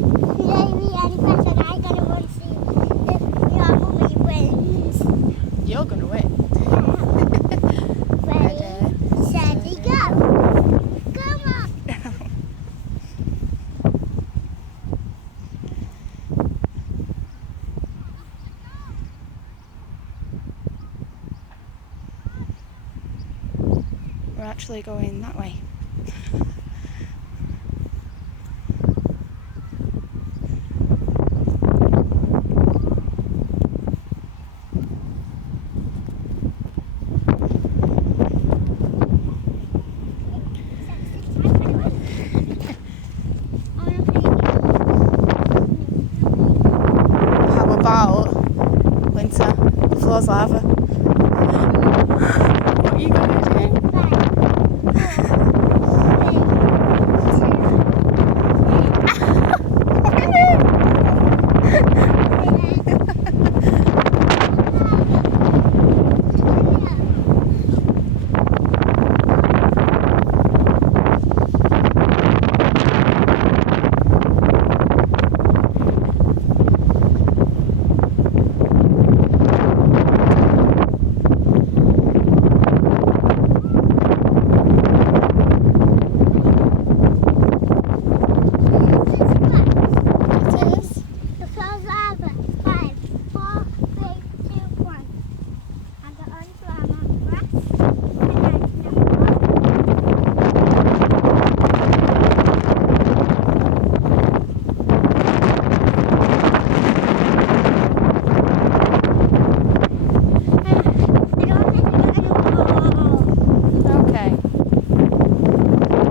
the only person I'm gonna want to see if your mummy wins. You're gonna win. Ready, steady, go! Come on! We're actually going that way. How about winter? The floor's lava.